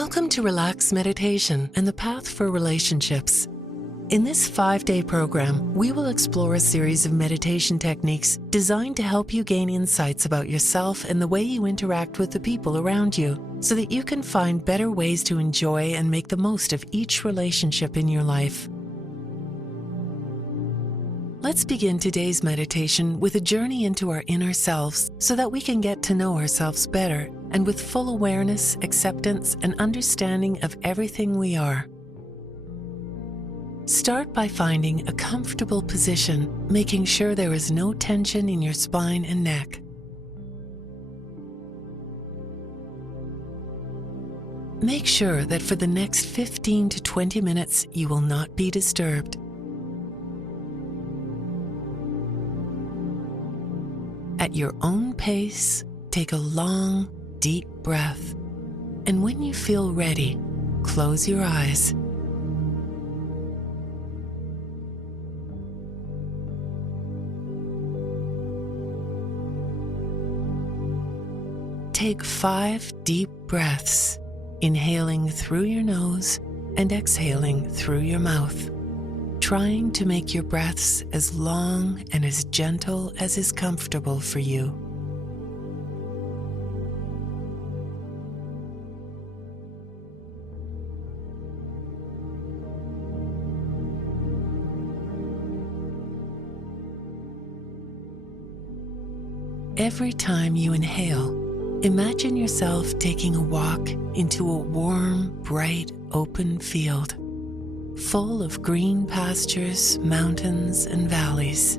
Welcome to Relax Meditation and the Path for Relationships. In this 5-day program, we will explore a series of meditation techniques designed to help you gain insights about yourself and the way you interact with the people around you, so that you can find better ways to enjoy and make the most of each relationship in your life. Let's begin today's meditation with a journey into our inner selves so that we can get to know ourselves better and with full awareness, acceptance, and understanding of everything we are. Start by finding a comfortable position, making sure there is no tension in your spine and neck. Make sure that for the next 15 to 20 minutes you will not be disturbed. At your own pace, take a long, deep breath, and when you feel ready, close your eyes. Take 5 deep breaths, inhaling through your nose and exhaling through your mouth, trying to make your breaths as long and as gentle as is comfortable for you. Every time you inhale, imagine yourself taking a walk into a warm, bright, open field, full of green pastures, mountains, and valleys.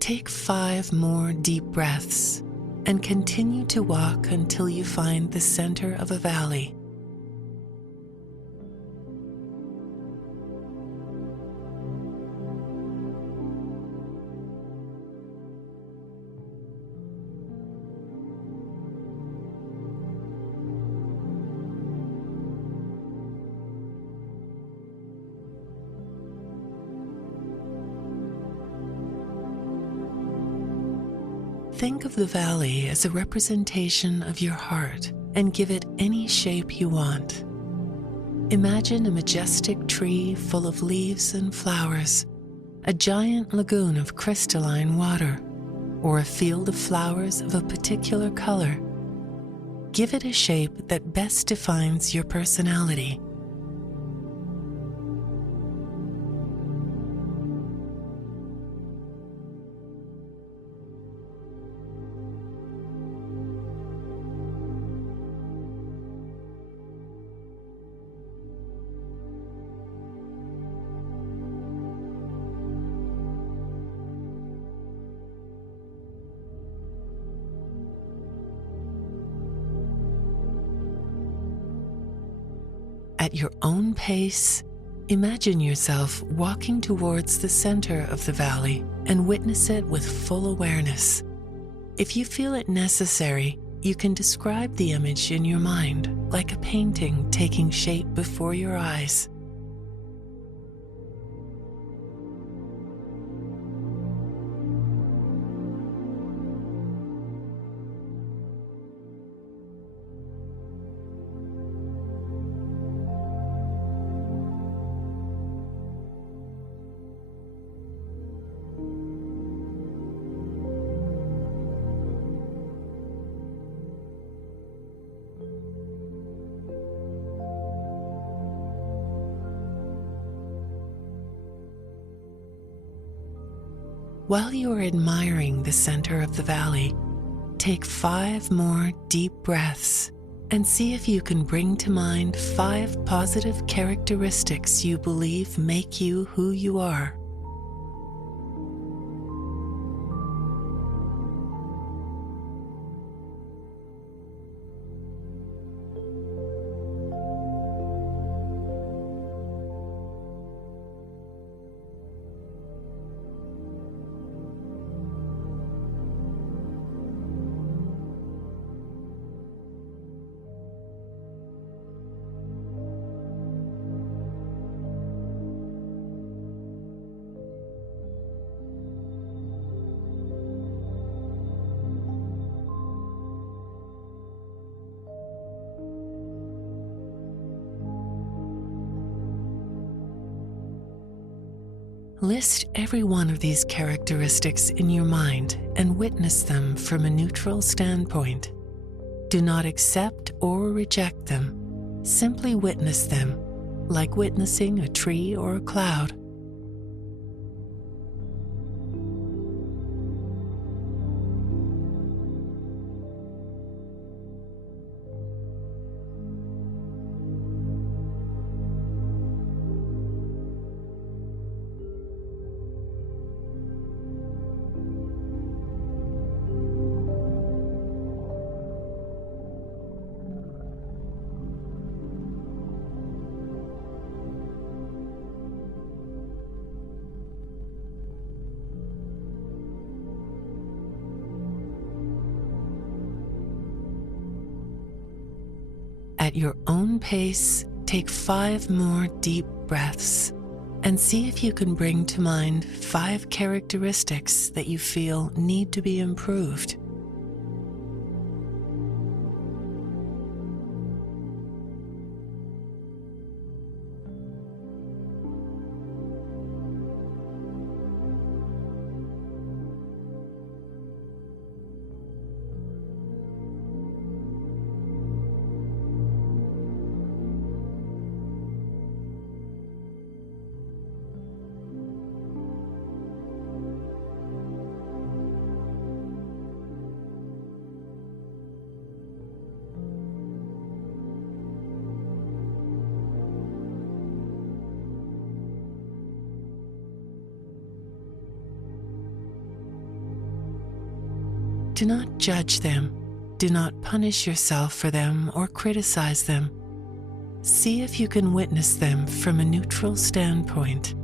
Take 5 more deep breaths and continue to walk until you find the center of a valley. Think of the valley as a representation of your heart and give it any shape you want. Imagine a majestic tree full of leaves and flowers, a giant lagoon of crystalline water, or a field of flowers of a particular color. Give it a shape that best defines your personality. At your own pace, imagine yourself walking towards the center of the valley and witness it with full awareness. If you feel it necessary, you can describe the image in your mind, like a painting taking shape before your eyes. While you are admiring the center of the valley, take 5 more deep breaths and see if you can bring to mind 5 positive characteristics you believe make you who you are. List every one of these characteristics in your mind and witness them from a neutral standpoint. Do not accept or reject them. Simply witness them, like witnessing a tree or a cloud. At your own pace, take 5 more deep breaths and see if you can bring to mind 5 characteristics that you feel need to be improved. Do not judge them. Do not punish yourself for them or criticize them. See if you can witness them from a neutral standpoint.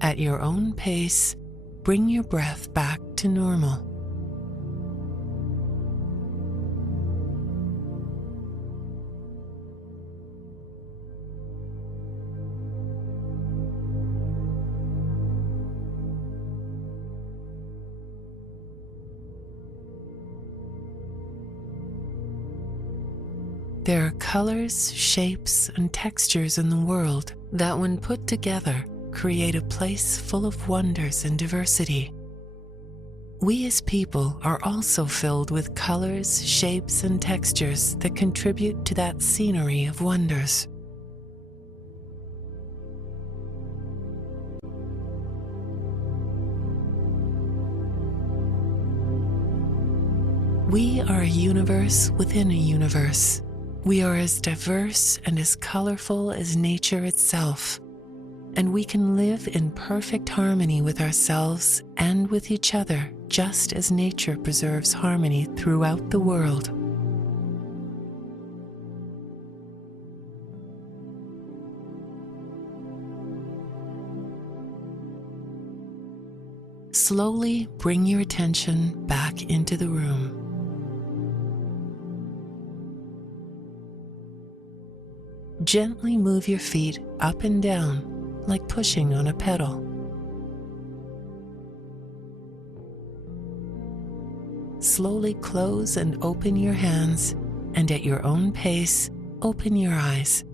At your own pace, bring your breath back to normal. There are colors, shapes, and textures in the world that, when put together, create a place full of wonders and diversity. We as people are also filled with colors, shapes, and textures that contribute to that scenery of wonders. We are a universe within a universe. We are as diverse and as colorful as nature itself. And we can live in perfect harmony with ourselves and with each other, just as nature preserves harmony throughout the world. Slowly bring your attention back into the room. Gently move your feet up and down, like pushing on a pedal. Slowly close and open your hands, and at your own pace, open your eyes.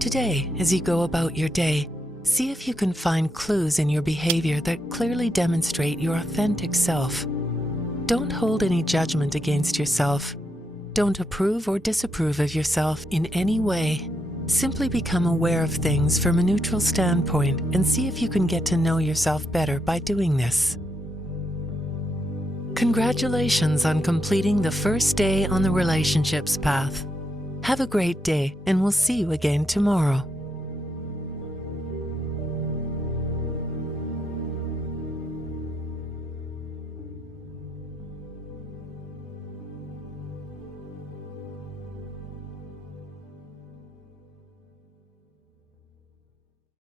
Today, as you go about your day, see if you can find clues in your behavior that clearly demonstrate your authentic self. Don't hold any judgment against yourself. Don't approve or disapprove of yourself in any way. Simply become aware of things from a neutral standpoint and see if you can get to know yourself better by doing this. Congratulations on completing the first day on the relationships path. Have a great day, and we'll see you again tomorrow.